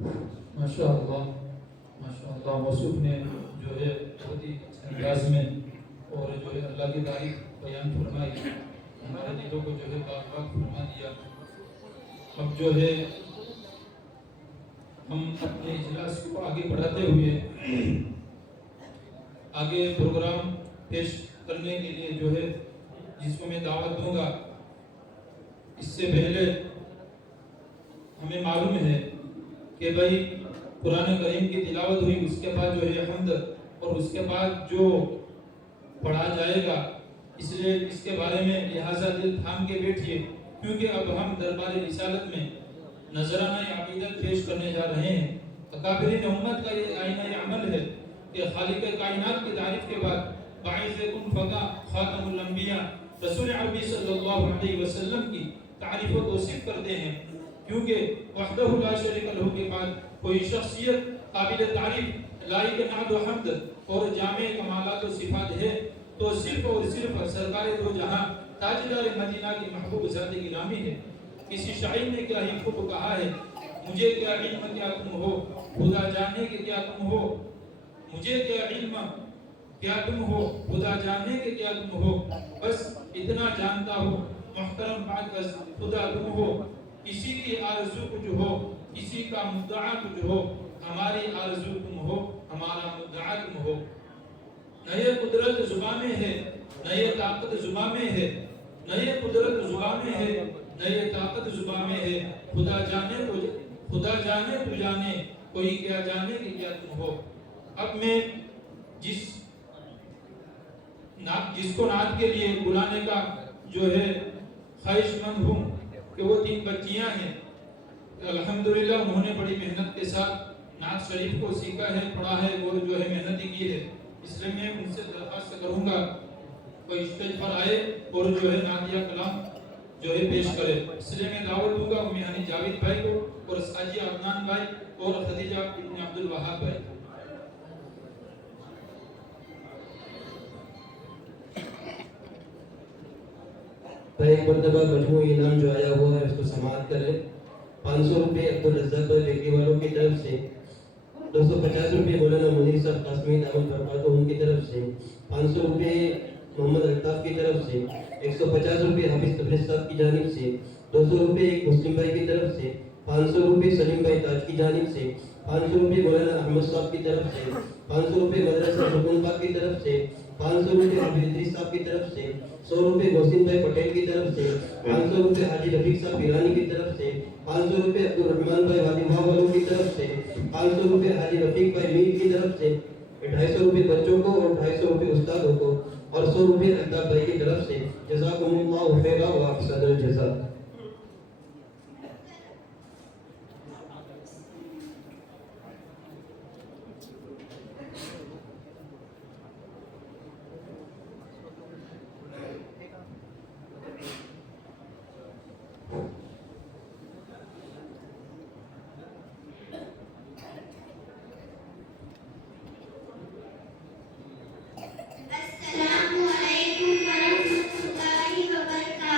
ماشاء اللہ ماشاء اللہ، موصوف نے جو ہے بہت ہی اچھے انداز میں اور جو ہے اللہ کی تعریف بیان فرمائی، ہمارے دلوں کو جو ہے باغ فرما دیا۔ اب جو ہے ہم اپنے اجلاس کو آگے بڑھاتے ہوئے آگے پروگرام پیش کرنے کے لیے جو ہے جس کو میں دعوت دوں گا، اس سے پہلے ہمیں معلوم ہے کہ بھائی قرآن کریم کی تلاوت ہوئی، اس کے بعد جو ہے حمد، اور اس کے بعد جو پڑھا جائے گا، اس لیے اس کے بارے میں لہٰذا دل تھام کے بیٹھیے، کیونکہ اب ہم دربار رسالت میں نذرانہ عقیدت پیش کرنے جا رہے ہیں۔ اکابرین امت کا یہ آئینہ عمل ہے کہ خالق کائنات کی تعریف کے بعد باعث کن فقا خاتم الانبیاء رسول عربی صلی اللہ علیہ وسلم کی تعریف و توصیف کرتے ہیں، کیونکہ وحدہ لا شریک لہ کے بعد کوئی شخصیت قابل تعریف لائق نعت و حمد اور جامع کمالات و صفات ہے تو صرف اور صرف سرکار دو جہاں تاجدار مدینہ کی محبوب ذات گرامی ہے۔ کسی شاعر نے کیا ہی خوب کہا ہے، مجھے کیا علم کیا تم ہو، خدا جانے کہ کیا تم ہو، مجھے کیا علم کیا تم ہو، خدا جانے کہ کیا تم ہو، بس اتنا جانتا ہو محترم پاک از خدا تم ہو۔ کسی کی آرزو کچھ ہو، کسی کا مدعا کچھ ہو، ہماری آرزو تم ہو، ہمارا مدعا تم ہو۔ نئے قدرت زباں میں ہے، نئے طاقت زباں میں ہے، نئے قدرت زباں میں ہے، نئے طاقت زباں میں ہے، خدا جانے تو جانے کوئی کیا جانے کہ کیا تم ہو۔ اب میں جس کو نعت کے لیے بلانے کا جو ہے خواہش مند ہوں کہ وہ 3 بچیاں ہیں، الحمدللہ انہوں نے بڑی محنت کے ساتھ نعت شریف کو سیکھا ہے، پڑھا ہے، وہ جو ہے محنت کی ہے، اس لیے میں ان سے درخواست کروں گا کوئی اسٹیج پر آئے اور جو ہے نعتیہ کلام جو ہے پیش کرے۔ اس لیے میں دعوت دوں گا میانی جاوید بھائی کو اور ساجی عدنان بھائی اور خدیجہ ابن عبدالوہاب بھائی۔ ایک مرتبہ مجموعی انعام جو آیا ہوا ہے اس کو سماعت کر لیں۔ 500 روپے عبدالرزاق بھائی بیکی والوں کی طرف سے، 250 روپے مولانا منیر صاحب قاسمی دامت برکاتہ ان کی طرف سے، 500 روپے محمد الطاف کی طرف سے، 150 روپے حافظ تبریز صاحب کی جانب سے، 200 روپے ایک مسلم بھائی کی طرف سے، 500 روپے سلیم بھائی تاج کی جانب سے، 500 روپے مولانا احمد صاحب کی طرف سے، 500 روپے مدرسہ حکم پاک کی طرف سے، 500 روپے حافظ ادریس صاحب کی طرف سے، 100 روپے محسن بھائی پٹیل کی طرف سے، 500 روپے حاجی رفیق صاحب ایرانی کی طرف سے، 500 روپے عبدالرحمان بھائی وادی ماہ والوں کی طرف سے، 500 روپے حاجی رفیق بھائی میر کی طرف سے، 250 روپے بچوں کو اور 250 روپے استادوں کو اور 100 روپے الطاف بھائی کی طرف سے۔ جزاکم اللہ خیرا و احسن الجزاء۔ السلام علیکم ورحمۃ اللہ وبرکاتہ۔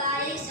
22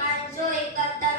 571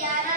11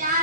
4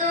2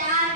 4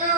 2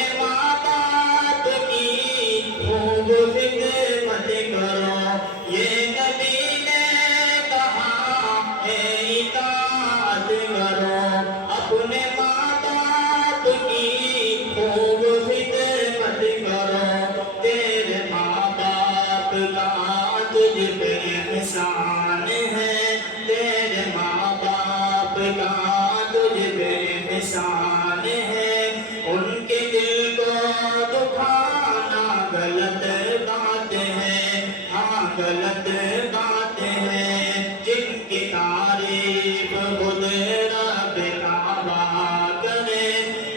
اپنے ماں باپ کی خوب خدمت کرو، یہ نبی نے کہا ہے اطاعت کرو، اپنے ماں باپ کی خوب خدمت کرو، تیرے ماں باپ کا تجھ پہ احسان ہے، تیرے ماں باپ کا تجھ پہ احسان ہے، ان کے دل کو دکھانا غلط بات ہے، ہاں غلط بات ہے، جن کی تعریف خود رب کعبہ کرے،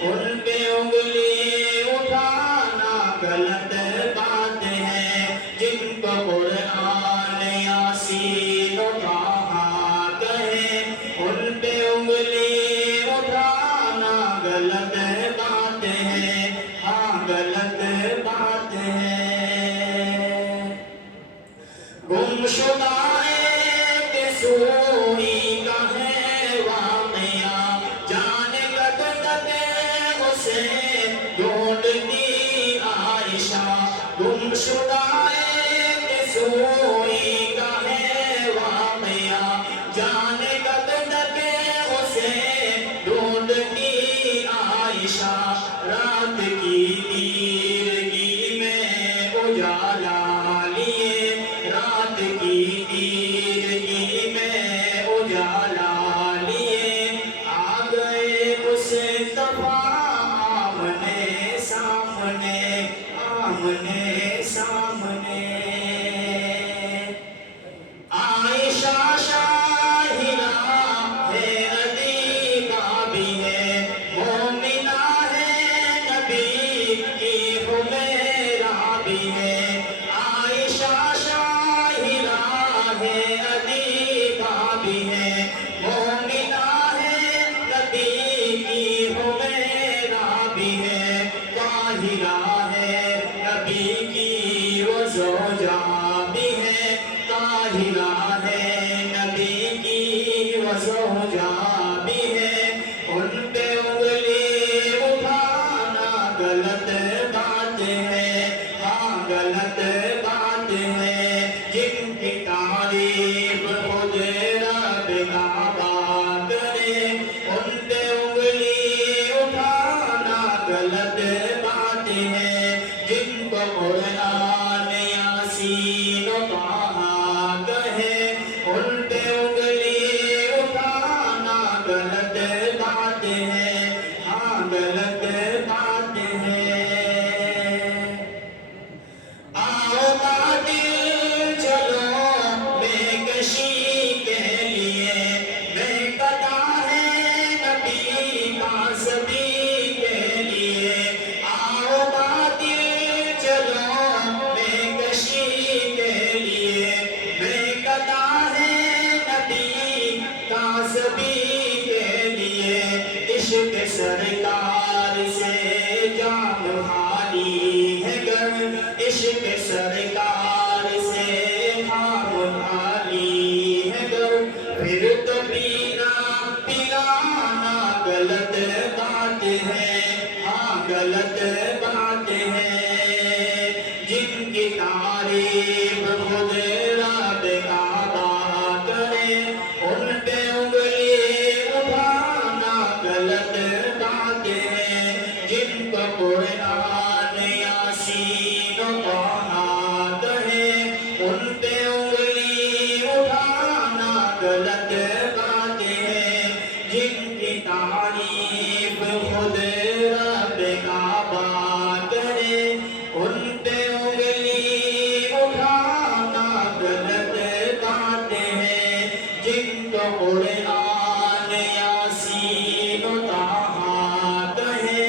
ان پہ انگلی اٹھانا غلط بات ہے، جن کو قرآن یاسین و طٰہٰ کہے، ان پہ انگلی اٹھانا غلط بات ہے، ہاں غلط بات ہے۔ گمشدہ ایک سوئی کا ہے واقعہ، جانے کب تک اسے ڈھونڈتی عائشہ، گمشدہ ایک سوئی کا ہے واقعہ، جانے کب تک اسے ڈھونڈتی عائشہ، رات کی تیرگی میں اجالا لیے، رات کی تیرگی میں اجالا لیے، آ گئے مصطفیٰ آمنے سامنے، آمنے سامنے۔ عائشہ شاہدہ ہے، ادیبہ بھی ہے، مومنہ ہے، نبی کی حمیرہ بھی ہے، عائشہ شاہدہ ہے، ادیبہ بھی ہے، مومنہ ہے، نبی کی حمیرہ بھی ہے، طاہرہ ہے، نبی کی وہ زوجہ بھی ہے، طاہرہ ہے، نبی کی وہ زوجہ بھی ہے، ان پہ انگلی اٹھانا غلط بات ہے، ہاں غلط بات ہے، جن کی تعریف خود رب کعبہ کرے، ان پہ انگلی اٹھانا غلط بات ہے، جن کو قرآن یاسین و طٰہٰ کہے، ان پہ انگلی اٹھانا غلط بات ہے، ہاں غلط بات ہے۔ آؤ باطل چلو بے کشی کے لیے، بے قطع ہے نبی کا سبھی کے لیے، آؤ باطل چلو بے کشی کے لیے، بے قطع ہے نبی کا سبھی کے لیے، عشق سرکار سے جام خالی ہے گر، عشق سرکار سے خام خالی ہے گر، پھر تو پینا پلانا غلط بات ہے، ہاں غلط بات ہے، جن کی تعریف خود رب کعبہ کرے، ان پہ انگلی اٹھانا غلط بات ہے، جن کو قرآن یاسین و طٰہٰ کہے، ان پہ انگلی اٹھانا غلط بات ہے، جن کی تعریف خود رب کعبہ کرے، ان پہ انگلی اٹھانا غلط بات ہے، جن کو قرآن یاسین و طٰہٰ کہے،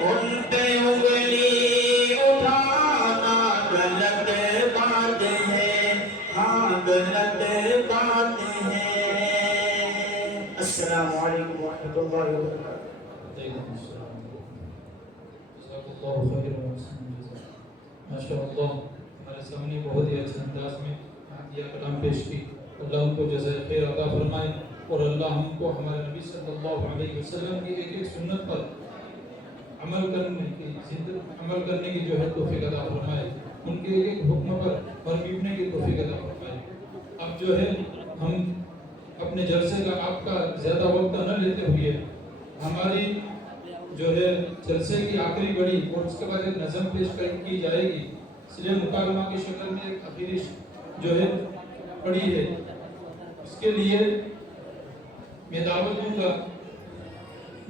ان پہ انگلی اٹھانا غلط بات ہے، ہاں غلط بات ہے۔ السلام علیکم ورحمۃ اللہ وبرکاتہ۔ وعلیکم السلام۔ جزاک اللہ خیر و احسن الجزاء۔ ماشاء اللہ ہمارے سامنے بہت ہی اچھے انداز میں عطیہ کلام پیش کی، اللہ ان کو جزائے خیر عطا فرمائے، اور اللہ ہم کو ہمارے نبی صلی اللہ علیہ وسلم کی ایک ایک سنت پر عمل کرنے کی جو ہے توفیق عطا فرمائے، ان کے ایک حکم پر پیٹنے کی توفیق عطا فرمائے۔ اب جو ہے ہم اپنے جلسے کا آپ کا زیادہ وقت نہ لیتے ہوئے ہماری جو ہے جلسے کی آخری بڑی اور اس کے بعد ایک نظم پیش کی جائے گی، اس لیے مکالمہ کی شکل میں ایک آخری جو ہے پڑی ہے، اس کے لیے میں دعوت دوں گا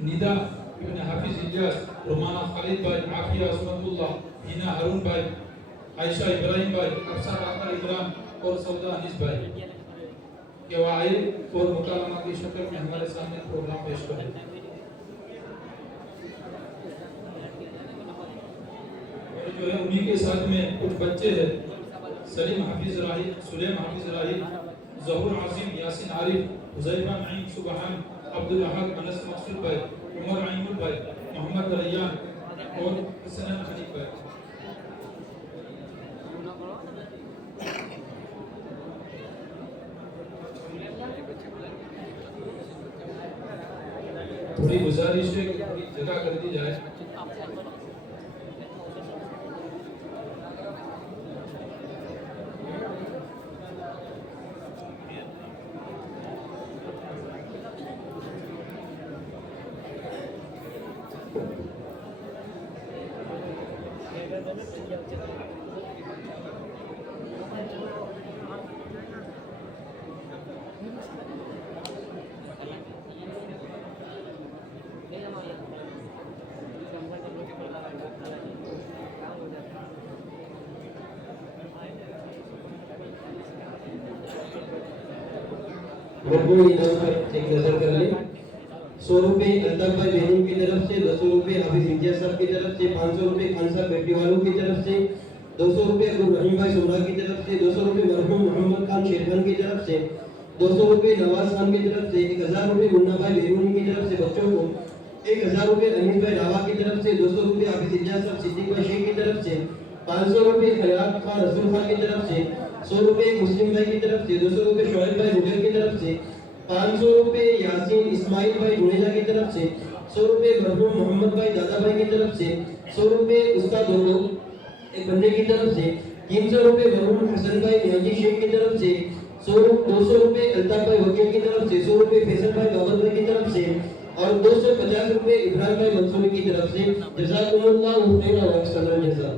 ندا ابن حافظ الیاس، رومانہ خالد بھائی، عافیہ عصمت اللہ، ہینا ہارون بھائی، عائشہ ابراہیم بھائی، افسر اکبر عمران اور سودا انیس بھائی کہ وہ آئے اور مکالمہ کی شکل میں ہمارے سامنے پروگرام پیش کریں۔ اور جو ہے انہی کے ساتھ میں کچھ بچے ہیں، سلیم حافظ راہی، سلیم حافظ راہی، ظہور عظیم، یاسین عارف، حذیفہ نعیم سبحان، عبدالاحد، انس مقصود بھائی، عمر عیمل بھائی، محمد ریان اور حسن حنیف بھائی۔ تھوڑی گزارش ہے کہ تھوڑی جگہ کر دی جائے۔ مجموعی انعام پر ایک نظر کر لیں۔ 100 روپے الطاف بھائی بہنوں کی طرف سے، 200 روپے حافظ امتیاز صاحب کی طرف سے، 500 روپے خان صاحب بیٹی والوں کی طرف سے، 200 روپے عبدالرحیم بھائی سمرا کی طرف سے، 200 روپے مرحوم محمد خان شیر خان کی طرف سے، 200 روپے نواز خان کی طرف سے، 1000 روپے منا بھائی بیرونی کی طرف سے بچوں کو، 1000 روپے انیس بھائی راوا کی طرف سے، 200 روپے حافظ امتیاز صاحب صدیق بھائی شیخ کی طرف سے، 500 روپے خیرات خان رسول خان کی طرف سے، 100 روپے مسلم بھائی کی طرف سے، 200 روپے شعیب بھائی روبیر کی طرف سے، 500 روپے یاسین اسماعیل بھائی جنیجا کی طرف سے، 100 روپے مرحوم محمد بھائی دادا بھائی کی طرف سے، 100 روپے استاد ایک بندے کی طرف سے، 300 روپے مرحوم حسن بھائی نیاجی شیخ کی طرف سے، 200 روپے الطاف بھائی وکیل کی طرف سے، 100 روپے فیصل بھائی بابر بھائی کی طرف سے اور 250 روپے ابراہیم بھائی منصوری کی طرف سے۔ جزاکم اللہ خیرا و احسن الجزاء۔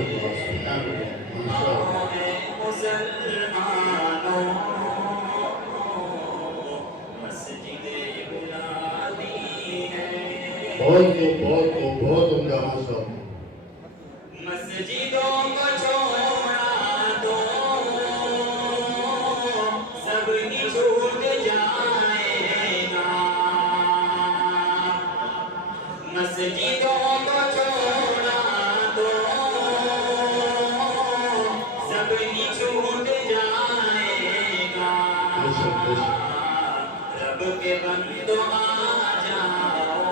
اللہ سبحان اللہ ماشاء اللہ مسلمانوں مسجد بلادی ہے بہت عمدہ ماشاء اللہ مسجدوں کو چھوڑا دو سب ہی چھوٹ جائے گا مسجدوں کو چھوڑا دو سب ہی چھوٹ جائے گا رب کے بندوں آ جاؤ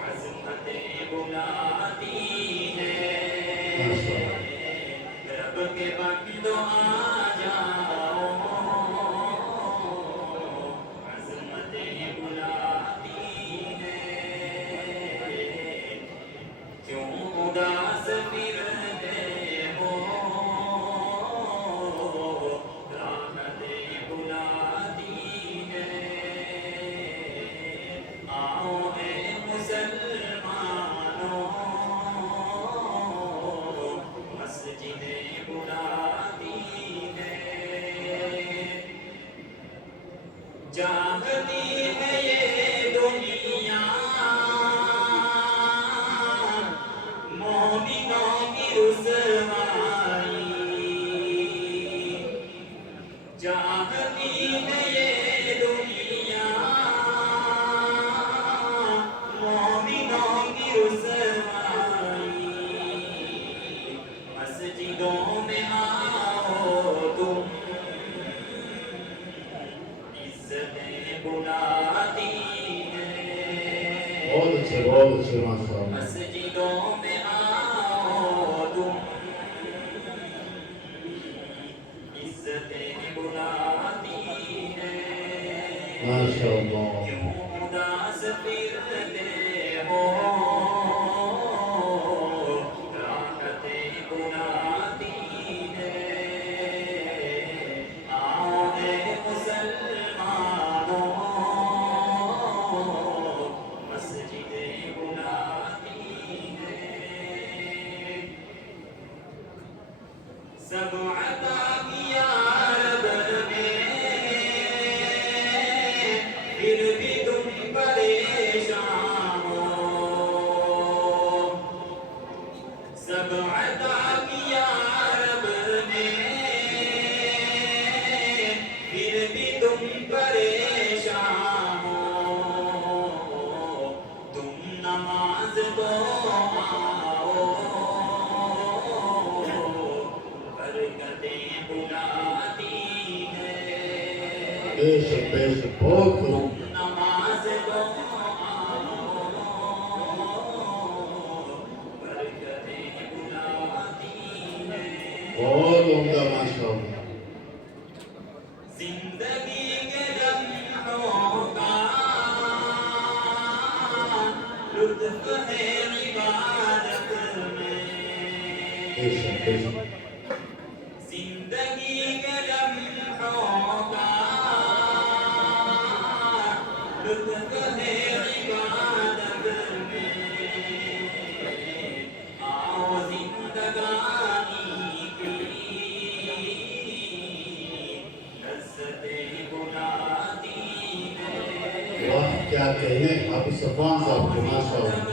عظمت بلاتی ہے رب کے بندوں آ جاؤ عظمت بلاتی ہے کیوں اداس پھرتے ہو راحت بلاتی ہے آؤ اے مسلمانوں مسجد بلاتی ہے چاہتی ہے یہ دنیا مومنوں کی رسوائی چاہتی ہے یہ دنیا مومنوں کی رسوائی مسجدوں میں آؤ تم عزتیں بلاتی ہیں بہت اچھے ماشاء اللہ مسجدوں میں آؤ تم عزتیں بلاتی ہیں ماشاء اللہ کیوں اداس پھرتے ہو راحتیں بلاتی ہیں آؤ اے مسلمانوں مسجدیں بلاتی ہیں سب عطا کیا رب نے پھر بھی تم پریشان ہو سب عطا کیا رب نے پھر بھی تم پریشان ہو تم نماز کو آؤ برکتیں بلاتی ہے بے شک بہت خوب نماز کو آؤ برکتیں بلاتی ہے بہت عمدہ ماشاء اللہ زندگی کے لمحوں کا لطف ہے عبادت میں بے شک زندگی کے لمحوں کا لطف ہے عبادت میں آؤ زندگانی کی لذتیں بلاتی ہیں واہ کیا کہنے حافظ صفوان صاحب کو ماشاء اللہ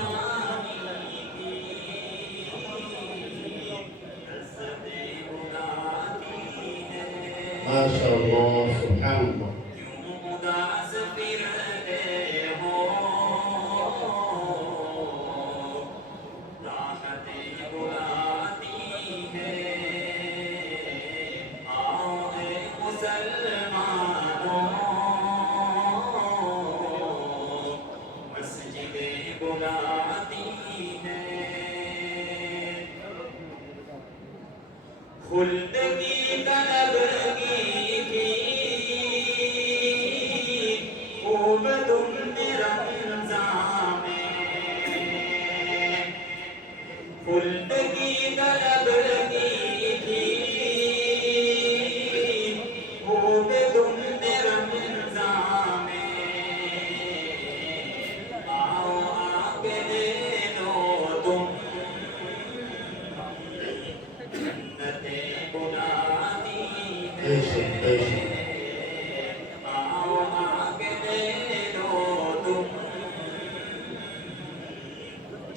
ماشاء اللہ سبحان اللہ کیوں اداس پھرتے ہو راحتیں بلاتی ہیں آؤ اے مسلمانوں مسجدیں بلاتی ہیں خلد کی طلب کی تھی خوب تم نے رمضان میں خلد کی طلب کی تھی خوب تم نے رمضان میں آؤ آ کے لے لو تم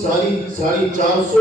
450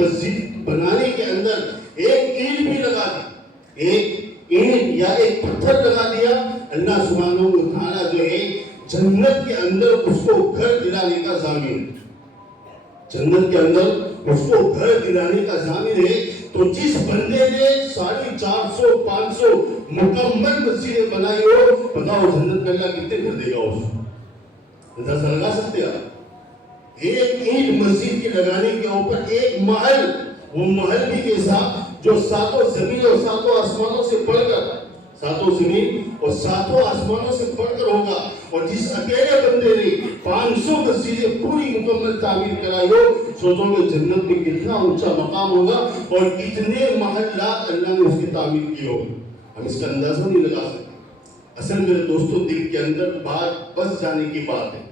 مسجد بنانے کے اندر ایک اینٹ بھی لگا دی، ایک اینٹ یا ایک پتھر لگا دیا، اللہ سبحانہ و تعالیٰ جو ہے جنت کے اندر اس کو گھر دلانے کا ضامن، جنت کے اندر اس کو گھر دلانے کا ضامن ہے۔ تو جس بندے نے 450-500 مکمل مسجدیں بنائی ہو، بتاؤ جنت میں اللہ کتنے گھر دے گا اس کو؟ اندازہ لگا سکتے آپ؟ ایک اینٹ مسجد کی لگانے کے اوپر ایک محل، وہ محل بھی کیسا جو 7 زمین اور 7 آسمانوں سے بڑھ کر، 7 زمین اور 7 آسمانوں سے بڑھ کر ہوگا۔ اور جس اکیلے بندے نے 500 مسجدیں پوری مکمل تعمیر کرائی ہو، سوچو کہ جنت میں کتنا اونچا مقام ہوگا اور کتنے محلات اللہ نے اس کی تعمیر کی ہوگی، ہم اس کا اندازہ نہیں لگا سکتے۔ اصل میرے دوستوں، دل کے اندر بات بس جانے کی بات ہے،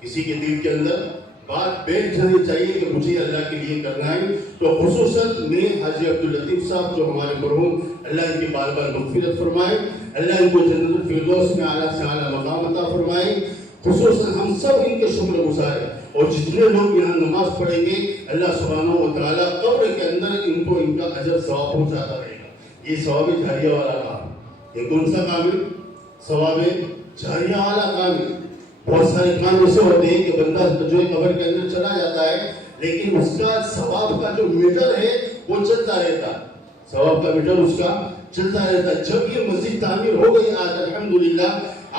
کسی کے دل کے اندر بات بیٹھ جانی چاہیے کہ مجھے اللہ کے لیے کرنا ہے۔ تو خصوصاً میں حاجی عبداللطیف صاحب جو ہمارے مرحوم، اللہ ان کی بار بار مغفرت فرمائے، اللہ ان کو جنت الفردوس میں اعلیٰ سے اعلیٰ مقام عطا فرمائے۔ خصوصاً ہم سب ان کے شکر گزار ہیں، اور جتنے لوگ یہاں نماز پڑھیں گے اللہ سبحانہ و تعالیٰ قبر کے اندر ان کو ان کا اجر ثواب پہنچاتا رہے گا۔ یہ ثواب جاریہ والا کام، یہ کون سا کام ہے؟ ثواب جاریہ والا کام ہے۔ بہت سارے کام ایسے ہوتے ہیں کہ بندہ جو قبر کے اندر چلا جاتا ہے، لیکن اس کا ثواب کا جو میٹر ہے وہ چلتا رہتا، ثواب کا میٹر اس کا چلتا رہتا۔ جب یہ مسجد تعمیر ہو گئی آج الحمدللہ،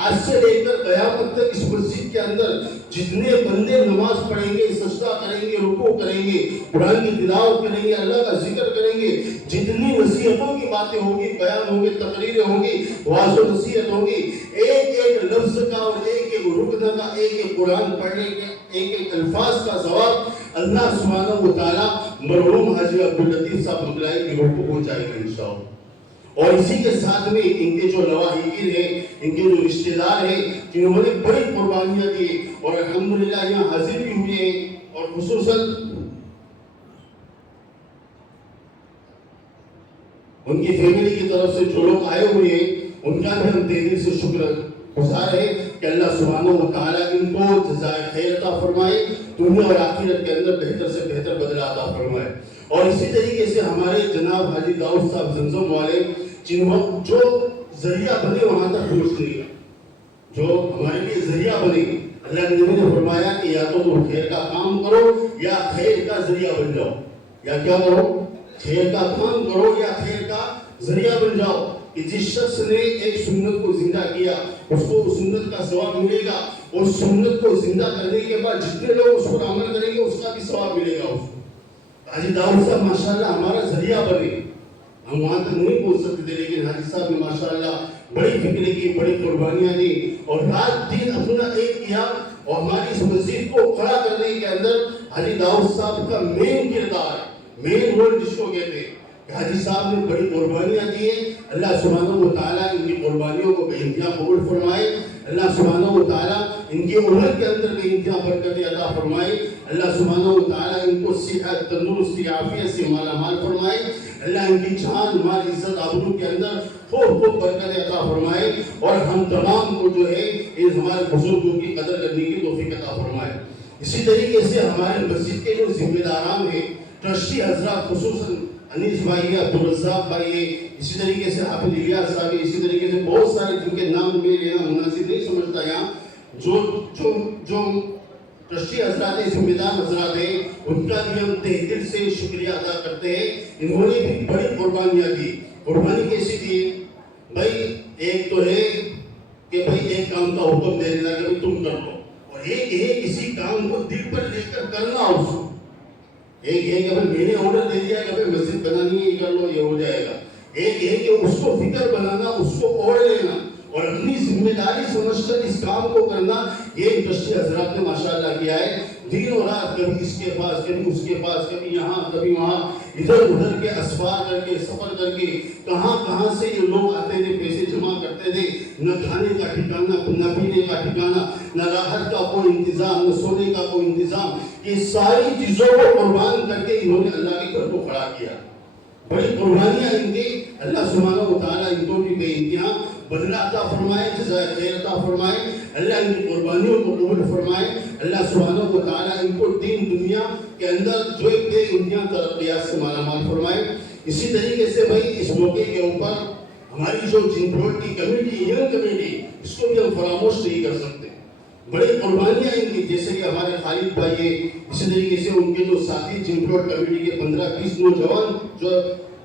آج سے لے کر قیامت تک اس مسجد کے اندر جتنے بندے نماز پڑھیں گے، سجدہ کریں گے، رکوع کریں گے، قرآن کی تلاوت کریں گے، اللہ کا ذکر کریں گے، جتنی نصیحتوں کی باتیں ہوں گی، بیان ہوں گے، تقریریں ہوں گی، وعظ و نصیحت ہوگی، ایک ایک لفظ کا اور ایک ایک رکن کا، ایک ایک قرآن پڑھنے کے ایک ایک الفاظ کا ثواب اللہ سبحانہ و تعالیٰ مرحوم حاجی عبداللطیف صاحب مطلعی کی روح کو پہنچائے گا انشاءاللہ۔ اور اسی کے ساتھ میں ان کے جو لواحقین ہیں، ان کے جو رشتہ دار ہیں، جنہوں نے بڑی قربانیاں دی اور الحمدللہ یہاں حاضر بھی ہوئے ہیں، اور خصوصاً ان کی فیملی کی طرف سے جو لوگ آئے ہوئے ہیں، ان کا بھی ہم دل سے شکر گزار ہے کہ اللہ سبحانہ و تعالیٰ ان کو جزائے خیر عطا فرمائے، دنیا اور آخرت کے اندر بہتر سے بہتر بدلہ عطا فرمائے۔ اور اسی طریقے سے ہمارے جناب حاجی داؤد صاحب زمزم والے، جو ذریعہ بنے وہاں تک پہنچنے کا، جو ہمارے لیے ذریعہ بنے، اللہ کے نبی نے فرمایا کہ یا تو تم خیر کا کام کرو یا خیر کا ذریعہ بن جاؤ، یا کیا کرو؟ خیر کا کام کرو یا خیر کا ذریعہ بن جاؤ۔ کہ جس شخص نے ایک سنت کو زندہ کیا، اس کو اس سنت کا ثواب ملے گا، اس سنت کو زندہ کرنے کے بعد جتنے لوگ اس پر عمل کریں گے اس کا بھی ثواب ملے گا اس کو۔ حاجی داؤد صاحب ماشاءاللہ ہمارا ذریعہ بنے، ہم وہاں تک نہیں پہنچ سکتے تھے، لیکن حاجی صاحب نے ماشاءاللہ بڑی فکر کی، بڑی قربانیاں دی، اور رات دن اپنا ایک کیا، اور ہماری اس مسجد کو کھڑا کرنے کے اندر حاجی داؤد صاحب کا مین کردار، مین رول جس کو کہتے ہیں، حاجی صاحب نے بڑی قربانیاں دی ہیں۔ اللہ سبحانہ و تعالیٰ ان کی قربانیوں کو بے انتہا قبول فرمائے، اللہ سبحانہ و تعالیٰ ان کی عمر کے اندر بے انتہا برکت عطا فرمائے، اللہ سبحانہ و تعالیٰ ان کو صحت، تندرستی، عافیت سے مالا مال فرمائے، اللہ ان کی جان، مال، عزت، آبرو کے اندر خوب برکت عطا فرمائے، اور ہم تمام کو جو ہے اس ہمارے بزرگوں کی قدر کرنے کی توفیق عطا فرمائے۔ اسی طریقے سے ہمارے مسجد کے جو ذمہ داران ہیں، ٹرسٹی حضرات، خصوصاً انیس بھائی ہے، عبدالرزاق بھائی ہے، اسی طریقے سے حافظ الیاس صاحب ہے، اسی طریقے سے بہت سارے جن کے نام میں لینا مناسب نہیں سمجھتا یہاں، جو ٹرسٹی حضرات ہیں، ذمہ دار حضرات ہیں، ان کا بھی ہم تہ دل سے شکریہ ادا کرتے ہیں۔ انہوں نے بھی بڑی قربانیاں دی۔ قربانی کیسی دی؟ بھائی ایک تو ہے کہ بھائی ایک کام کا حکم دے دینا کہ تم کر لو، اور ایک ہے کسی کام کو دل پر لے کر کرنا، اس کو ایک ہے کہ میں نے آرڈر دے دیا کہ مسجد بنانی ہے، یہ کر لو، یہ ہو جائے گا۔ ایک ہے کہ اس کو فکر بنانا، اس کو اوڑھ لینا اور اپنی ذمہ داری سمجھ کر اس کام کو کرنا، یہ ٹرسٹی حضرات نے ماشاءاللہ کیا ہے۔ دن و رات کبھی اس کے پاس، کبھی اس کے پاس، کبھی یہاں، کبھی وہاں، ادھر ادھر کے اسفار کر کے، سفر کر کے، کہاں سے یہ لوگ آتے تھے، پیسے جمع کرتے تھے، نہ کھانے کا ٹھکانہ، نہ پینے کا ٹھکانہ، نہ راحت کا کوئی انتظام، نہ سونے کا کوئی انتظام، یہ ساری چیزوں کو قربان کر کے انہوں نے اللہ کے گھر کو کھڑا کیا۔ بڑی قربانیاں ان کی اللہ سبحانہ و تعالیٰ ان کو بھی بے انتہا بدلہ عطا فرمائے، جزائے خیر عطا فرمائے، اللہ ان کی قربانیوں کو قبول فرمائے، اللہ سبحانہ و تعالیٰ ان کو دین دنیا کے اندر جو بے انتہا ترقیات سے مالا مال فرمائے۔ اسی طریقے سے بھائی اس موقع کے اوپر ہماری جو جن روڈ کی کمیٹی، ینگ کمیٹی، اس کو بھی ہم فراموش نہیں کر سکتے، بڑی قربانیاں ان کی، جیسے کہ ہمارے خالد بھائی ہے، اسی طریقے سے ان کے جو ساتھی جن روڈ کمیٹی کے 15-20 نوجوان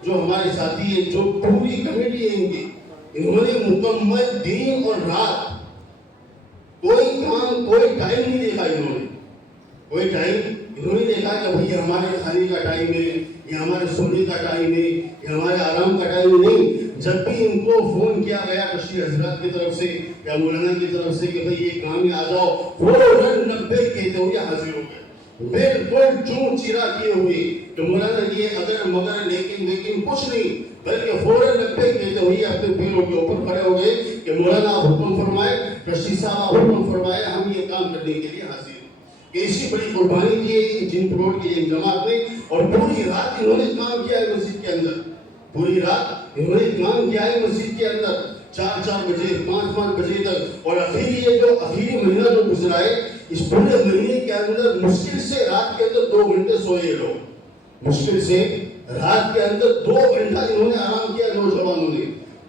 جو ہمارے ساتھی ہیں، جو پوری کمیٹی ہے ان کی، انہوں نے مکمل دن اور رات کوئی کام، کوئی ٹائم نہیں دیکھا، انہوں نے کوئی ٹائم انہوں نے دیکھا کہ بھئی ہمارے کھانے کا ٹائم ہے، یہ ہمارے سونے کا ٹائم ہے، یہ ہمارے آرام کا ٹائم نہیں۔ جب بھی ان کو فون کیا گیا کشتی حضرات کی طرف سے یا مولانا کی طرف سے کہ بھئی یہ کام میں آ جاؤ، فوراً 90 کہتے ہوئے حاضر ہو گئے، بالکل چون چرا کیے ہوئے کہ مولانا یہ اگر مگر لیکن کچھ نہیں، بلکہ فوراً 90 کہتے ہوئے اپنے پیروں کے اوپر کھڑے ہو گئے کہ مولانا آپ حکم فرمائے، کشتی صاحب حکم فرمائے، ہم یہ کام کرنے کے لیے حاضر ہیں۔ کہ ایسی بڑی قربانی دی ہے جن روڈ کی ایک جماعت نے، اور پوری رات انہوں نے کام کیا ہے مسجد کے اندر، پوری رات انہوں نے کام کیا ہے مسجد کے اندر، 4 بجے 5 بجے تک، اور یہ جو آخری مہینہ جو گزرا ہے، اس پورے مہینے کے اندر مشکل سے رات کے اندر 2 گھنٹے سوئے لوگ، مشکل سے رات کے اندر 2 گھنٹہ انہوں نے آرام کیا، نوجوانوں نے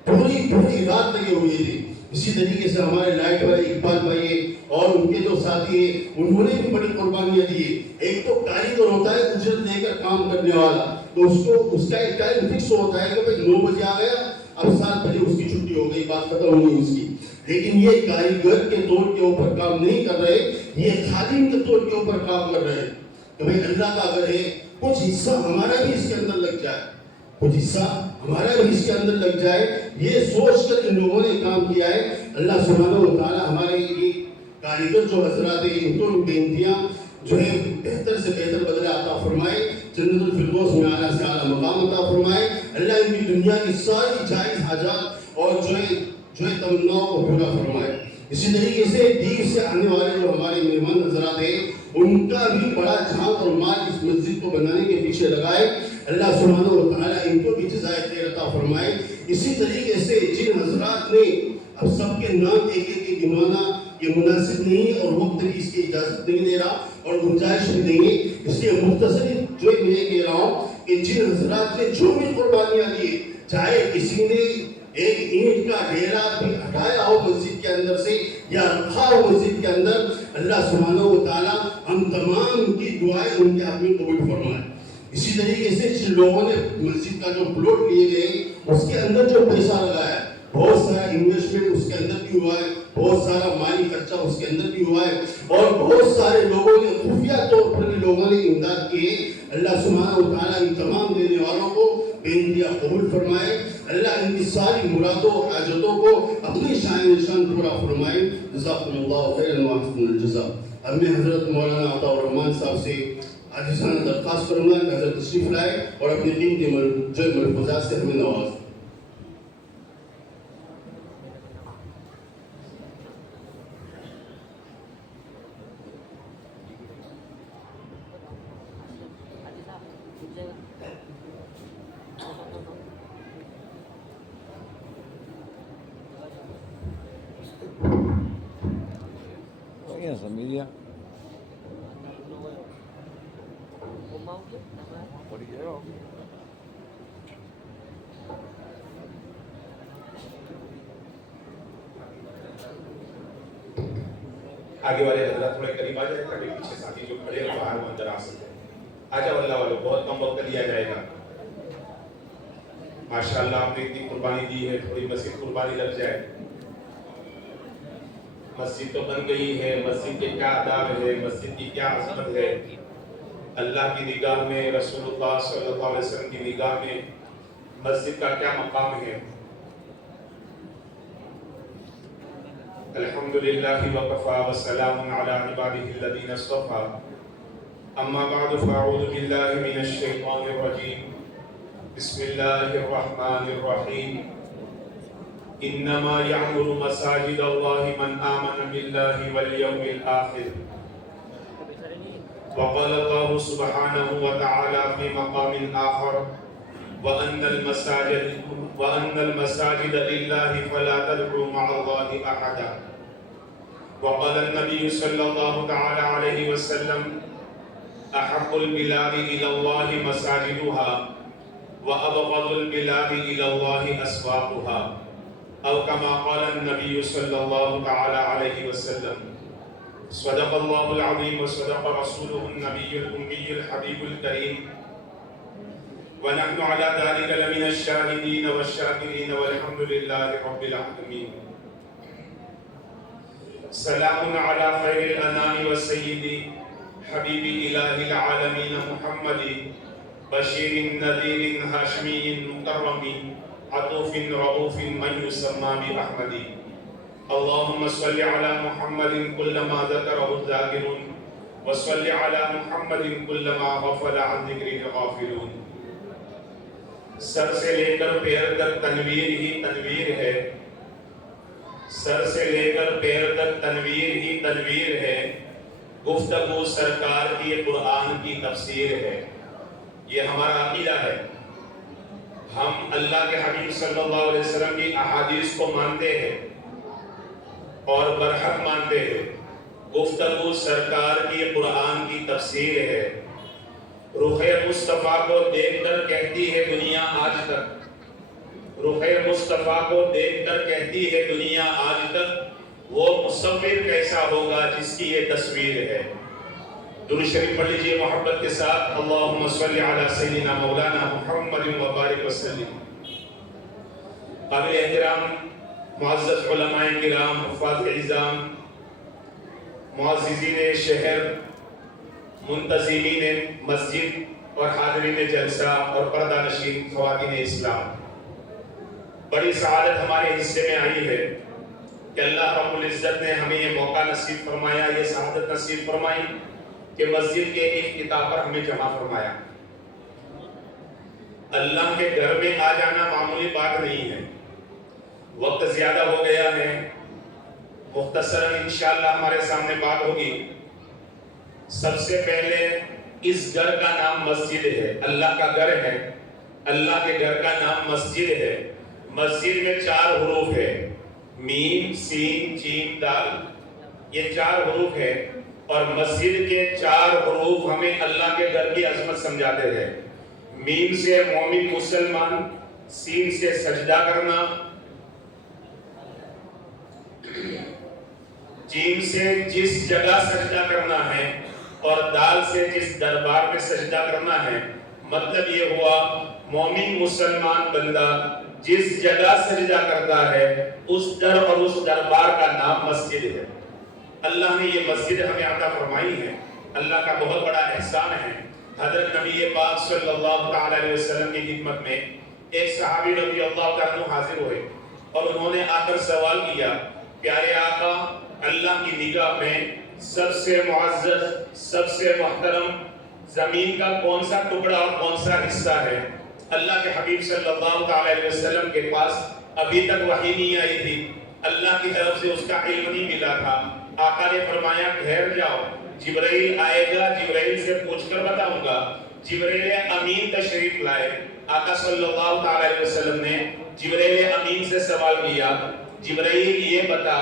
پوری رات لگے ہوئے تھے۔ اسی طریقے سے ہمارے لائٹ والے اقبال بھائی اور ان کے جو ساتھی ہیں، انہوں نے بھی بڑی قربانیاں دی ہے۔ ایک تو کاریگر ہوتا ہے اجرت دے کر کام کرنے والا، تو اس کا ایک ٹائم فکس ہوتا ہے کہ بھائی 9 بجے آ گیا، اب 7 بجے اس کی چھٹی ہو گئی، بات ختم ہو گئی اس کی۔ لیکن یہ کاریگر کے طور کے اوپر کام نہیں کر رہے، یہ خادم کے طور کے اوپر کام کر رہے ہیں کہ بھائی اللہ کا اگر ہے کچھ حصہ ہمارا بھی اس کے اندر لگ جائے، کچھ حصہ ہمارا بھی اس کے اندر لگ جائے، یہ سوچ کر ان لوگوں نے کام کیا ہے۔ اللہ سبحانہ و تعالیٰ ہمارے یہ کاریگر جو حضرات ہیں، ان کو بے انتہا جو ہے بہتر سے بہتر بدلہ عطا فرمائے، جنت الفردوس میں اعلیٰ سے اعلیٰ مقام عطا فرمائے، اللہ ان کی دنیا کی ساری جائز حاجات اور جو ہے تمناؤں کو پورا فرمائے۔ اسی طریقے سے دیر سے آنے والے جو ہمارے مہمان حضرات ہیں، ان کا بھی بڑا جان اور مال اس مسجد کو بنانے کے پیچھے لگائے، اللہ سبحانہ و تعالیٰ ان کو بھی جزائے خیر عطا فرمائے۔ اسی طریقے سے جن حضرات نے، اب سب کے نام ایک ایک گنوانا یہ مناسب نہیں ہے اور وقت بھی اس کی اجازت نہیں دے رہا اور گنجائش بھی نہیں ہے، اس لیے مختصر جو میں کہہ رہا ہوں کہ جن حضرات نے جو بھی قربانیاں دی، چاہے کسی نے ایک اینٹ کا ڈھیرا بھی ہٹایا ہو مسجد کے اندر سے یا رکھا ہو مسجد کے اندر، اللہ سبحانہ و تعالیٰ ہم تمام کی دعائیں ان کے حق میں قبول فرمائے۔ اسی طریقے سے جن لوگوں نے مسجد کا جو پلاٹ لیے گئے، اس کے اندر جو پیسہ لگایا ہے، بہت سارا انویسٹمنٹ اس کے اندر بھی ہوا ہے، بہت سارا مالی خرچہ اس کے اندر بھی ہوا ہے، اور بہت سارے لوگوں نے خفیہ طور پر بھی لوگوں نے امداد کی ہے۔ اللہ سبحانہ و تعالیٰ ان تمام دینے والوں کو بے انتہا قبول فرمائے، اللہ ان کی ساری مرادوں و حاجتوں کو اپنی شان نشان پورا فرمائے۔ جزاکم اللہ خیرا واحسن الجزاء۔ اب میں حضرت مولانا عطاء الرحمن صاحب سے عاجزانہ درخواست کروں گا کہ حضرت تشریف لائے اور اپنے قیمتی ملفوظات سے ہمیں نوازیں۔ Media. آگے والے حضرات تھوڑے قریب آ جائے تاکہ پیچھے ساتھی جو کھڑے ہیں باہر وہ اندر آ سکتے ہیں۔ آ جاؤ اللہ والوں، بہت کم وقت لیا جائے گا۔ ماشاءاللہ آپ نے اتنی قربانی دی ہے، تھوڑی مسجد قربانی لگ جائے۔ مسجد تو بن گئی ہے، مسجد کے کیا آداب ہے، مسجد کی کیا عظمت ہے، اللہ کی نگاہ میں، رسول اللہ صلی اللہ علیہ وسلم کی نگاہ میں مسجد کا کیا مقام ہے۔ الحمدللہ وکفا والسلام علی عباده الذین اصطفى، اما بعد فاعوذ باللہ من الشیطان الرجیم، بسم اللہ الرحمن الرحیم، انما یعمر مساجد اللہ من آمن باللہ والیوم الآخر، وقال اللہ سبحانہ وتعالی فی مقام آخر، وأن المساجد لله فلا تدعوا مع الله أحدا. وقال النبي صلى الله تعالى عليه وسلم أحب البلاد إلى الله مساجدها وأبغض البلاد إلى الله أسواقها، أو كما قال النبي صلى الله تعالى عليه وسلم. صدق الله العظيم وصدق رسوله النبي الأمي الحبيب الكريم، ونحن على ذلك لمن الشاهدين والشاكرين والحمد لله رب العالمين. سلام على خير الأنام والسيد حبيب إله العالمين محمد، بشير نذير هاشمي مكرم عطوف رؤوف من يسمى بأحمد. اللهم صل على محمد كلما ذكره الذاكرون، وصل على محمد كلما غفل عن ذكره الغافلون. سر سے لے کر پیر تک تنویر ہی تنویر ہے، سر سے لے کر پیر تک تنویر ہی تنویر ہے، گفتگو سرکار کی قرآن کی تفسیر ہے. یہ ہمارا عقیدہ ہے. ہم اللہ کے حبیب صلی اللہ علیہ وسلم کی احادیث کو مانتے ہیں اور برحق مانتے ہیں. گفتگو سرکار کی قرآن کی تفسیر ہے. رخ مصطفیٰ کو دیکھ کر کہتی ہے دنیا آج تک، رخ مصطفیٰ کو دیکھ کر کہتی ہے دنیا آج تک، وہ مصور کیسا ہوگا جس کی یہ تصویر ہے. درود شریف پڑھ لیجئے محبت کے ساتھ. اللہم صلی علی سیدنا مولانا محمد وبارک وسلم. قابل احترام معزز علماء کرام، حفاظ عظام، معززین شہر، منتظمین مسجد اور حاضرین جلسہ اور پردہ نشین خواتین اسلام، بڑی سعادت ہمارے حصے میں آئی ہے کہ اللہ رب العزت نے ہمیں یہ موقع نصیب فرمایا، یہ سعادت نصیب فرمائی کہ مسجد کے افتتاح پر ہمیں جمع فرمایا. اللہ کے گھر میں آ جانا معمولی بات نہیں ہے. وقت زیادہ ہو گیا ہے، مختصراً انشاءاللہ ہمارے سامنے بات ہوگی. سب سے پہلے اس گھر کا نام مسجد ہے، اللہ کا گھر ہے، اللہ کے گھر کا نام مسجد ہے. مسجد میں 4 حروف ہے، میم، سین، جیم، دال، یہ 4 حروف ہے. اور مسجد کے 4 حروف ہمیں اللہ کے گھر کی عظمت سمجھاتے ہیں. میم سے مومن مسلمان، سین سے سجدہ کرنا، جیم سے جس جگہ سجدہ کرنا ہے، اور دال سے جس دربار میں سجدہ کرنا ہے. مطلب یہ ہوا مومن مسلمان بندہ جس جگہ سجدہ کرتا ہے اس در اور اس دربار کا نام مسجد ہے. اللہ نے یہ مسجد ہمیں عطا فرمائی ہے، اللہ کا بہت بڑا احسان ہے. حضرت نبی پاک صلی اللہ تعالی علیہ وسلم کی خدمت میں ایک صحابی رضی اللہ تعالیٰ عنہ حاضر ہوئے اور انہوں نے آ کر سوال کیا، پیارے آقا، اللہ کی نگاہ میں سب سے معزز، سب سے محترم زمین کا کون سا ٹکڑا اور کون سا حصہ ہے؟ اللہ کے حبیب صلی اللہ تعالی علیہ وسلم کے پاس ابھی تک وحی نہیں آئی تھی، اللہ کی طرف سے اس کا علم نہیں ملا تھا. آقا نے فرمایا ٹھہر جاؤ، جبرائیل آئے گا، جبرائیل سے پوچھ کر بتاؤں گا. جبرائیل امین تشریف لائے. آقا صلی اللہ تعالی علیہ وسلم نے جبرائیل امین سے سوال کیا، جبرائیل یہ بتا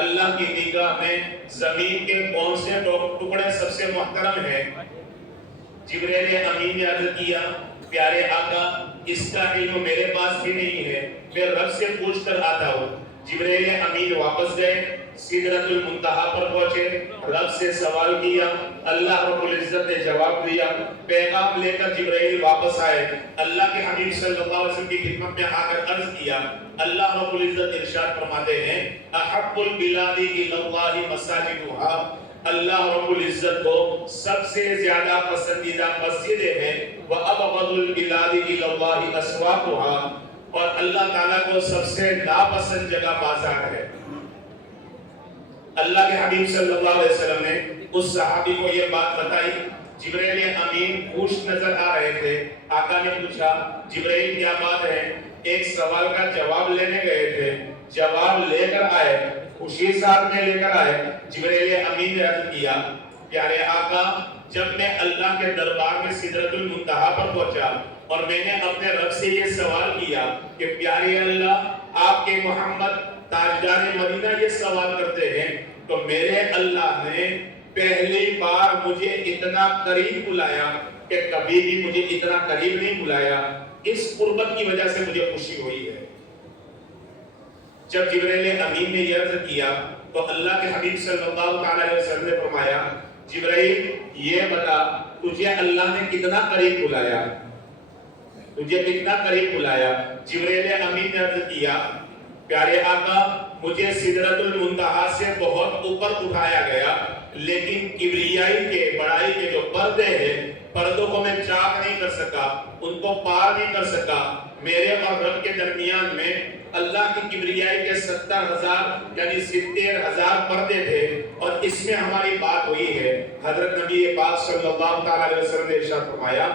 اللہ کی نگاہ میں زمین کے کون سے ٹکڑے سب سے محترم ہیں؟ جبرائیل امین نے عرض کیا، پیارے آقا اس کا علم میرے پاس بھی نہیں ہے، میں رب سے پوچھ کر آتا ہوں. جبرائیل امین واپس گئے، سدرۃ المنتہا پر پہنچے، رب سے سوال کیا، اللہ رب العزت نے جواب دیا. پیغام لے کر جبرائیل واپس آئے، اللہ کے حبیب صلی اللہ علیہ وسلم کی خدمت میں آ کر عرض کیا. اللہ رب العزت ارشاد فرماتے ہیں، احب البلاد الی اللہ مساجدها، اللہ رب العزت کو سب سے زیادہ پسندیدہ مسجدیں ہیں. وَأَبْغَضُ الْبِلَادِ إِلَى اللَّهِ أَسْوَاقُهَا، اور اللہ تعالیٰ کو سب سے ناپسند جگہ بازار ہے. اللہ کے حبیب صلی اللہ علیہ وسلم نے اس صحابی کو یہ بات بتائی. جبرائیل امین خوش نظر آ رہے تھے. آقا نے پوچھا، جبرائیل کیا بات ہے؟ ایک سوال کا جواب لینے گئے تھے، جواب لے کر آئے، خوشی ساتھ میں لے کر آئے. جبرائیل امین نے عرض کیا، پیارے آقا جب میں اللہ کے دربار میں سدرۃ المنتہا پر پہنچا اور میں نے اپنے رب سے یہ سوال کیا کہ پیارے اللہ آپ کے محمد تاجدار مدینہ یہ سوال کرتے ہیں، تو میرے اللہ نے پہلی بار مجھے اتنا قریب بلایا کہ کبھی بھی مجھے اتنا قریب نہیں بلایا، اس قربت کی وجہ سے مجھے خوشی ہوئی ہے۔ جب جبرائیل امین نے یہ عرض کیا تو اللہ کے حبیب صلی اللہ علیہ وسلم نے فرمایا جبرائیل یہ بتا تجھے اللہ نے کتنا قریب بلایا، تجھے کتنا قریب بلایا؟ جبرائیل امین نے عرض کیا پیارے آقا مجھے سدرۃ المنتہا سے بہت اوپر اٹھایا گیا، لیکن کبریائی کے بڑائی کے جو پردے ہیں پردوں کو میں چاک نہیں کر سکا، ان کو پار نہیں کر سکا۔ میرے اور رب کے درمیان میں اللہ کی کبریائی کے 70,000 یعنی 70,000 پردے تھے، اور اس میں ہماری بات ہوئی ہے۔ حضرت نبی پاک صلی اللہ علیہ وسلم نے ارشاد فرمایا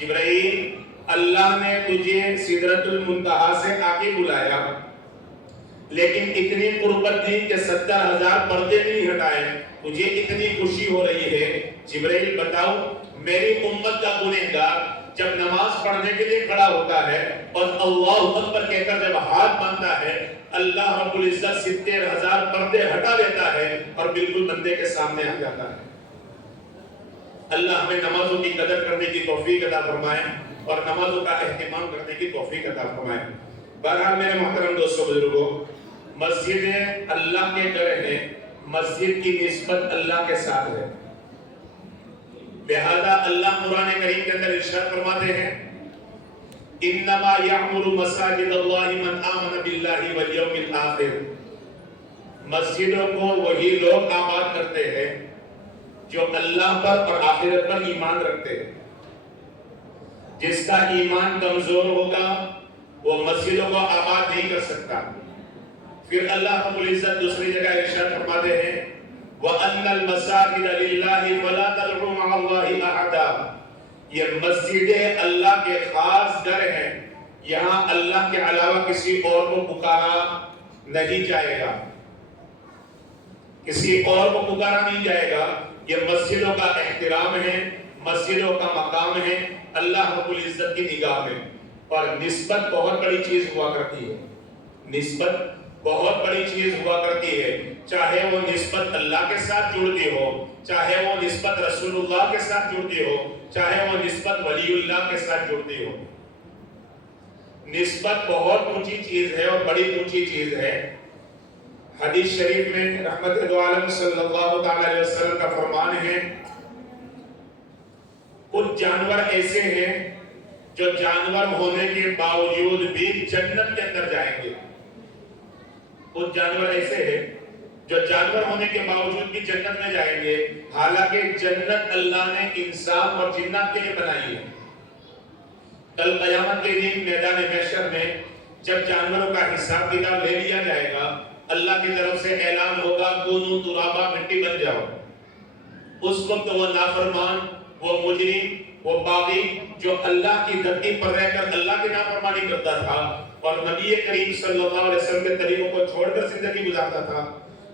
جبرائیل اللہ نے تجھے سدرۃ المنتہا سے آگے بلایا، لیکن اتنی قربت دی کہ 70,000 پردے نہیں ہٹائے، تجھے اتنی خوشی ہو رہی ہے۔ جبرائیل بتاؤ میری امت کا گنہگار جب نماز پڑھنے کے لیے کھڑا ہوتا ہے اور اللہ اکبر کہہ کر جب ہاتھ باندھتا ہے، اللہ رب العزت 70,000 پردے ہٹا دیتا ہے اور بالکل بندے کے سامنے آ جاتا ہے۔ اللہ ہمیں نمازوں کی قدر کرنے کی توفیق عطا فرمائے اور نمازوں کا اہتمام کرنے کی توفیق عطا فرمائے۔ بہرحال میرے محترم دوستو بزرگوں، مسجد اللہ کے گھر ہے، مسجد کی نسبت اللہ کے ساتھ ہے، لہذا اللہ قرآن کریم کے اندر ارشاد فرماتے ہیں انما یعمر مساجد اللہ من آمن باللہ والیوم الآخر، مسجدوں کو وہی لوگ آباد کرتے ہیں جو اللہ پر اور آخرت پر ایمان رکھتے ہیں۔ جس کا ایمان کمزور ہوگا وہ مسجدوں کو آباد نہیں کر سکتا۔ پھر اللہ رب العزت دوسری جگہ ارشاد فرماتے ہیں وَأَنَّ الْمَسَاجِدَ لِلَّهِ فَلَا تَدْعُوا مَعَ اللَّهِ أَحَدًا، یہ مسجدیں اللہ کے خاص گھر ہیں، یہاں اللہ کے علاوہ کسی اور کو پکارا نہیں جائے گا، کسی اور کو پکارا نہیں جائے گا۔ یہ مسجدوں کا احترام ہے، مسجدوں کا مقام ہے اللہ رب العزت کی نگاہ میں۔ اور نسبت بہت بڑی چیز ہوا کرتی ہے، نسبت بہت بڑی چیز ہوا کرتی ہے، چاہے وہ نسبت اللہ کے ساتھ جڑتی ہو، چاہے وہ نسبت رسول اللہ کے ساتھ جڑتی ہو، چاہے وہ نسبت ولی اللہ کے ساتھ جڑتی ہو۔ نسبت بہت اونچی چیز ہے اور بڑی اونچی چیز ہے۔ حدیث شریف میں رحمت دو عالم صلی اللہ علیہ وسلم کا فرمان ہے کچھ جانور ایسے ہیں جو جانور ہونے کے باوجود بھی جنت کے اندر جائیں گے، کچھ جانور ایسے ہیں جو جانور ہونے کے باوجود بھی جنت میں جائیں گے، حالانکہ جنت اللہ نے انسان اور جنات کے لیے بنائی ہے۔ کل قیامت کے دن میدان محشر میں جب جانوروں کا حساب کتاب لے لیا جائے گا، اللہ کی طرف سے اعلان ہوگا کونوا ترابا، مٹی بن جاؤ۔ اس وقت وہ نافرمان، وہ مجرم، وہ باغی جو اللہ کی دھرتی پر رہ کر اللہ کی نافرمانی کرتا تھا اور نبی کریم صلی اللہ علیہ وسلم کے طریقوں کو چھوڑ کر زندگی گزارتا تھا،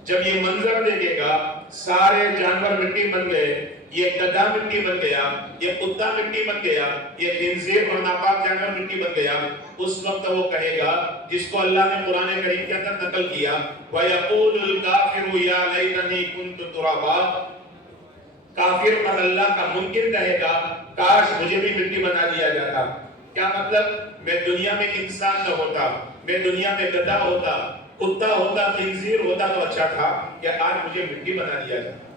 جب یہ منظر دیکھے گا سارے جانور مٹی بن گئے، یہ گدھا مٹی بن گیا، یہ کتا مٹی بن گیا، یہ خنزیر اور ناپاک جانور مٹی بن گیا، اس وقت وہ کہے گا جس کو اللہ نے قرآن کریم کے اندر نقل کیا وَيَقُولُ الْكَافِرُ يَا لَيْتَنِي كُنْتُ تُرَابًا، کافر پر اللہ کا منکر کہے گا کاش مجھے بھی مٹی بنا دیا جاتا۔ کیا مطلب؟ میں دنیا میں انسان نہ ہوتا، میں دنیا میں گدھا ہوتا، کتا ہوتا، خنزیر ہوتا تو اچھا تھا کہ آج مجھے مٹی بنا دیا جاتا۔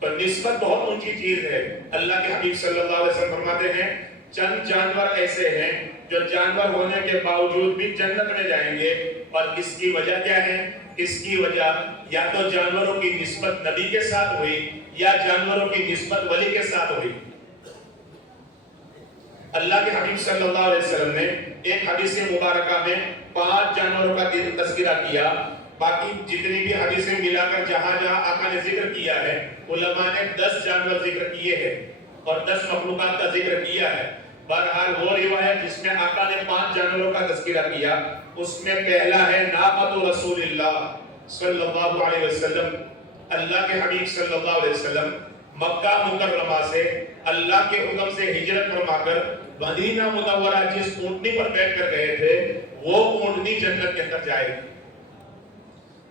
پر نسبت بہت اونچی چیز ہے۔ اللہ کے حبیب صلی اللہ علیہ وسلم فرماتے ہیں چند جانور ایسے ہیں جو جانور ہونے کے باوجود بھی جنت میں جائیں گے، اور اس کی وجہ کیا ہے؟ اس کی وجہ یا تو جانوروں کی نسبت نبی کے ساتھ ہوئی یا جانوروں کی نسبت ولی کے ساتھ ہوئی۔ اللہ کے حبیب صلی اللہ علیہ وسلم نے ایک حدیث مبارکہ میں 5 جانوروں کا تذکرہ کیا، باقی جتنی بھی حدیثیں ملا کر جہاں جہاں آقا نے ذکر کیا ہے علماء نے 10 جانور ذکر کیے ہیں اور 10 مخلوقات کا ذکر کیا ہے۔ بہرحال وہ روایت جس میں آقا نے 5 جانوروں کا تذکرہ کیا، اس میں پہلا ہے ناقۃ رسول اللہ صلی اللہ علیہ وسلم۔ اللہ کے حبیب صلی اللہ علیہ وسلم مکہ مکرمہ سے اللہ کے حکم سے ہجرت فرما کر مدینہ منورہ جس اونٹنی پر بیٹھ کر گئے تھے وہ اونٹنی جنت کے اندر جائے گی.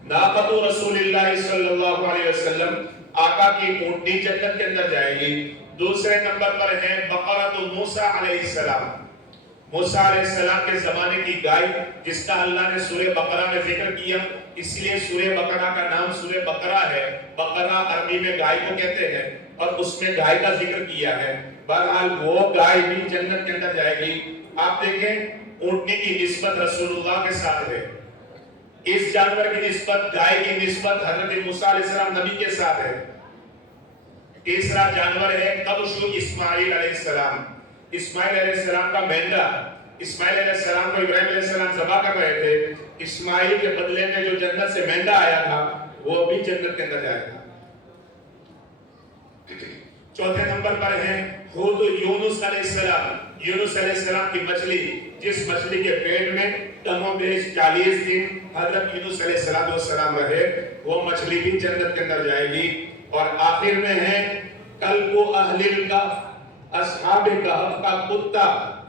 ناقۃ رسول اللہ صلی اللہ علیہ وسلم آقا کی اونٹنی جنت کے اندر جائے گی. دوسرے نمبر پر ہے بقرۃ موسیٰ علیہ السلام. موسیٰ علیہ السلام کے زمانے کی گائے جس کا اللہ نے سورہ بقرہ میں ذکر کیا, اس لیے سورہ بقرہ کا نام سورہ بقرہ ہے. بقرہ عربی میں گائے کو کہتے ہیں اور اس میں گائے کا ذکر کیا ہے. بہرحال وہ گائے بھی جنت کے اندر جائے گی. آپ دیکھیں اونٹنی کی نسبت رسول اللہ کے ساتھ ہے, اس جانور کی نسبت, گائے کی نسبت حضرت موسیٰ علیہ السلام نبی کے ساتھ ہے. تیسرا جانور ہے کبش اسماعیل علیہ السلام. اسماعیل علیہ السلام کا مینڈا, اسماعیل علیہ السلام کو ابراہیم علیہ السلام ذبح کر رہے تھے, اسماعیل کے بدلے میں جو جنت سے مینڈا آیا تھا وہ بھی جنت کے اندر جائے گا. چوتھے نمبر پر ہے حوت یونس علیہ السلام. یونس علیہ السلام کی مچھلی جس مچھلی کے پیٹ میں کم و بیش 40 دن حضرت یونس علیہ السلام رہے, وہ مچھلی بھی جنت کے اندر جائے گی. اور آخر میں ہے کلب اہل الکہف, اصحاب کہف کا کتا,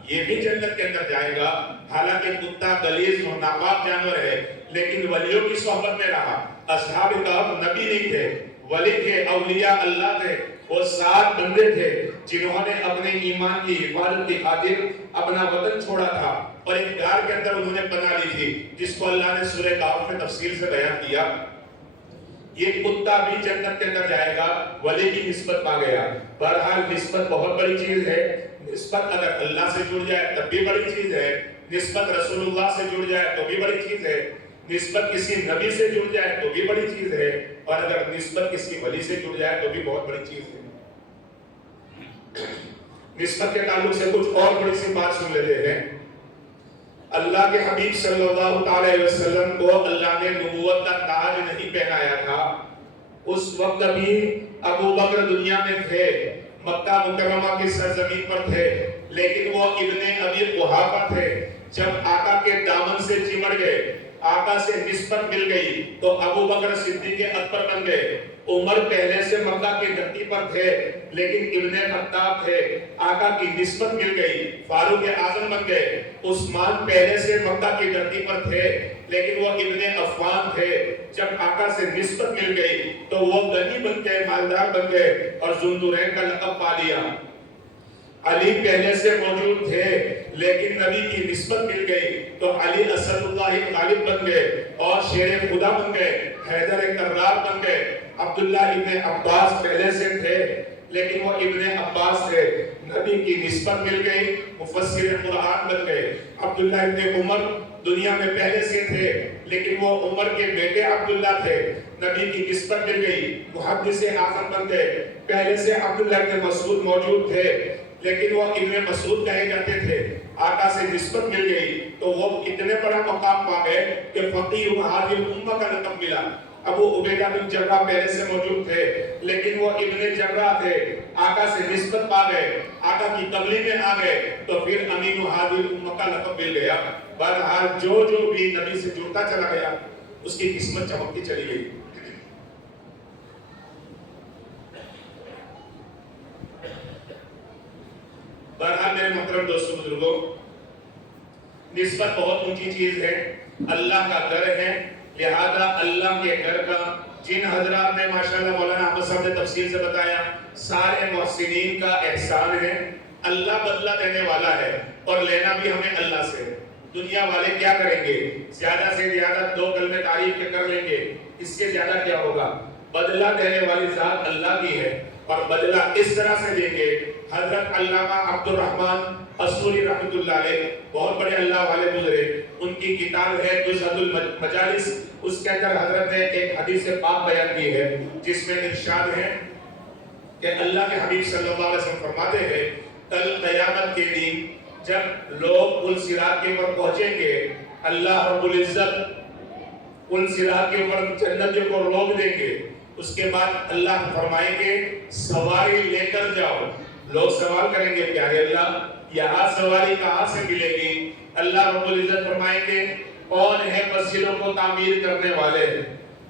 یہ بھی جنت کے اندر جائے گا. حالانکہ کتا غلیظ و ناپاک جانور ہے لیکن ولیوں کی صحبت میں رہا. اصحاب کہف نبی نہیں تھے, ولی تھے, اولیاء اللہ تھے. وہ 7 بندے تھے جنہوں نے اپنے ایمان کی حفاظت کی خاطر اپنا وطن چھوڑا تھا اور ایک غار کے اندر انہوں نے پناہ لی تھی جس کو اللہ نے سورہ کہف میں تفصیل سے بیان کیا. یہ کتا بھی جنت کے اندر جائے گا, ولی کی نسبت پا گیا. بہرحال نسبت بہت بڑی چیز ہے. نسبت اگر اللہ سے جڑ جائے تب بھی بڑی چیز ہے, نسبت رسول اللہ سے جڑ جائے تو بھی بڑی چیز ہے, نسبت کسی نبی سے جڑ جائے تو بھی بڑی چیز ہے, اور اگر نسبت کسی ولی سے جڑ جائے تو بھی بہت بڑی چیز ہے. نسبت کے تعلق سے کچھ اور بڑی سی بات سن لیتے ہیں. اللہ کے حبیب صلی اللہ علیہ وسلم کو اللہ نے نبوت کا تاج نہیں پہنایا تھا. اس وقت بھی ابو بکر دنیا میں تھے, مکہ مکرمہ کی سرزمین پر تھے, لیکن وہ ابن ابی قحافہ تھے. جب آقا کے دامن سے چمڑ گئے, آقا سے نسبت مل گئی تو ابو بکر صدیق اکبر بن گئے. عمر پہلے سے مکہ کی دھرتی پر تھے لیکن ابن خطاب تھے, آقا کی نسبت مل گئی, فاروق اعظم بن گئے. عثمان پہلے سے مکہ کی دھرتی پر تھے لیکن وہ ابن عفان تھے. جب آقا سے نسبت مل گئی تو وہ غنی بن گئے, مالدار بن گئے اور ذوالنورین کا لقب پا لیا. علی پہلے سے موجود تھے لیکن نبی کی نسبت مل گئی تو علی اسد اللہ غالب بن گئے اور شیر خدا بن گئے, حیدر کرار بن گئے. عبداللہ ابن عباس پہلے سے تھے لیکن وہ ابن عباس تھے, نبی کی نسبت مل گئی, مفسر قرآن بن گئے. عبداللہ ابن عمر دنیا میں پہلے سے تھے لیکن وہ عمر کے بیٹے عبداللہ تھے, نبی کی نسبت مل گئی, محدث اعظم بن گئے. پہلے سے عبداللہ ابن مسعود موجود تھے لیکن وہ ابن مسعود کہے جاتے تھے, آقا سے نسبت مل گئی تو وہ اتنے بڑا مقام پا گئے کہ فقیہ هذه الامہ کا لقب ملا. ابو عبیدہ بن جراح پہلے سے موجود تھے لیکن وہ ابن جراح تھے, آقا سے نسبت پا گئے, آقا کی قبلی میں آ گئے تو پھر امین هذه الامہ کا لقب مل گیا. بہرحال جو بھی نبی سے جڑتا چلا گیا اس کی قسمت چمکتی چلی گئی. بہرحال میرے محترم دوستوں بزرگوں, نسبت بہت اونچی چیز ہے, اللہ کا گھر ہے, لہذا اللہ کے گھر کا جن حضرات نے ماشاءاللہ مولانا احمد صاحب نے تفصیل سے بتایا, سارے محسنین کا احسان ہے. اللہ بدلہ دینے والا ہے اور لینا بھی ہمیں اللہ سے. دنیا والے کیا کریں گے, زیادہ سے زیادہ 2 کلمے تعریف کے کر لیں گے, اس سے زیادہ کیا ہوگا. بدلہ دینے والی ذات اللہ کی ہے اور بدلہ اس طرح سے دیں گے. حضرت علامہ عبد الرحمن اصولی رحمۃ اللہ علیہ بہت بڑے اللہ والے گزرے, ان کی کتاب ہے جزء المجالس, اس کے اندر حضرت نے ایک حدیث پاک بیان کی ہے جس میں ارشاد ہے کہ اللہ کے حبیب صلی اللہ علیہ وسلم فرماتے ہیں کل قیامت کے دن جب لوگ پل صراط کے اوپر پہنچیں گے, اللہ رب العزت پل صراط کے اوپر جنتیوں کو روک دیں گے. اس کے بعد اللہ فرمائیں گے سواری لے کر جاؤ. لوگ سوال کریں گے پیارے اللہ یہاں سواری کہاں سے ملے گی. اللہ رب العزت فرمائیں گے کون ہے مسجدوں کو تعمیر کرنے والے.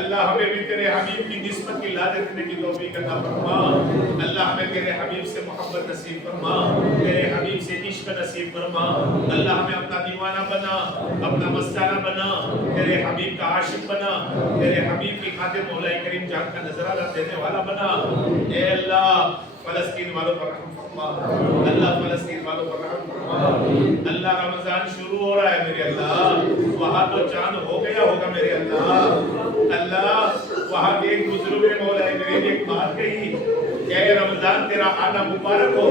اللہ ہمیں بھی تیرے حبیب کی نسبت کی لاج رکھنے کی توفیق عطا فرما اللہ ہمیں تیرے حبیب سے محبت نصیب فرما تیرے حبیب سے عشق نصیب فرما اللہ ہمیں اپنا دیوانہ بنا اپنا مستانہ بنا تیرے حبیب کا عاشق بنا تیرے حبیب کی خاطر مولا کریم جان کا نظرانہ دینے والا بنا اے اللہ فلسطین والوں پر رحم فرما اللہ فلسطین والوں پر رحم فرما اللہ رمضان شروع ہو رہا ہے میرے اللہ وہاں تو چاند ہو گیا ہوگا میرے اللہ وہاں کے ایک بزرگ نے مولا کریم ایک بات کہی کہ اے رمضان تیرا آنا مبارک ہو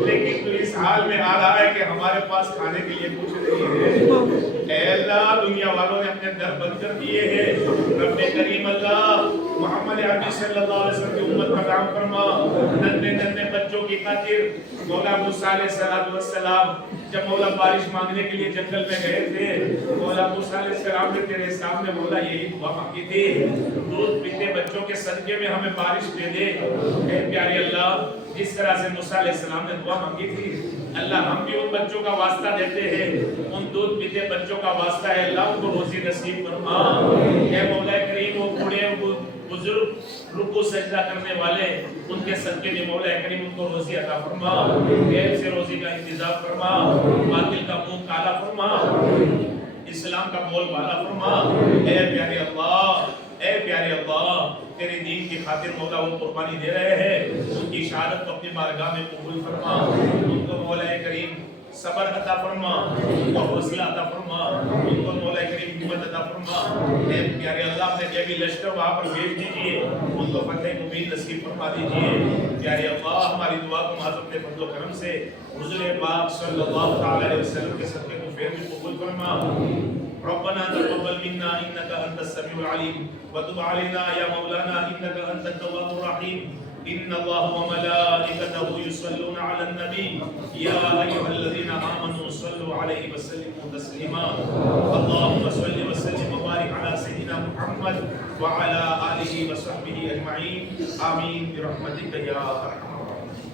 لیکن تو اس حال میں آ رہا ہے کہ ہمارے پاس کھانے کے لیے کچھ نہیں ہے اے اللہ دنیا والوں نے اپنے در بند کر دیے ہیں رب کریم اللہ محمد عربی صلی اللہ علیہ وسلم کی امت کا رحم فرما ننھے بچوں کی خاطر مولا موسیٰ علیہ السلام جب مولا بارش مانگنے کے لیے جنگل میں گئے تھے مولا موسیٰ علیہ السلام نے تیرے سامنے مولا یہی دعا مانگی تھی دودھ پیتے بچوں کے صدقے میں ہمیں بارش دے دے اے پیارے اللہ جس طرح سے موسیٰ علیہ السلام نے دعا مانگی تھی اللہ ہم بھی ان بچوں کا واسطہ دیتے ہیں ان دودھ پیتے بچوں کا واسطہ ہے اللہ ان کو روزی نصیب فرما اے مولا کریم وہ بوڑھے بزرگ رکوع سجدہ کرنے والے ان کے صدقے میں مولا کریم ان کو روزی عطا فرما غیب سے روزی کا انتظام فرما باطل کا منہ کالا فرما اسلام کا بول بالا فرما اے پیارے اللہ تیرے دین کی خاطر مولا وہ قربانی دے رہے ہیں ان کی شہادت کو اپنی بارگاہ میں قبول فرما ان کو مولا کریم صبر عطا فرما ان کو حوصلہ عطا فرما ان کو مولا کریم ہمت عطا فرما اے پیارے اللہ اپنے جبی لشکر وہاں پر بھیج دیجئے ان کو فتح مبین نصیب فرما دیجئے پیارے اللہ ہماری دعا کو اپنے فضل و کرم سے حضور پاک صلی اللہ علیہ وسلم کے صدقے کو پھر بھی قبول فرما ربنا تقبل منا انك انت السميع العليم وتب علينا يا مولانا انك انت التواب الرحيم ان الله وملائكته يصلون على النبي يا ايها الذين امنوا صلوا عليه وسلموا تسليما اللهم صل وسلم وبارك على سيدنا محمد وعلى اله وصحبه اجمعين امين برحمتك يا ارحم الراحمين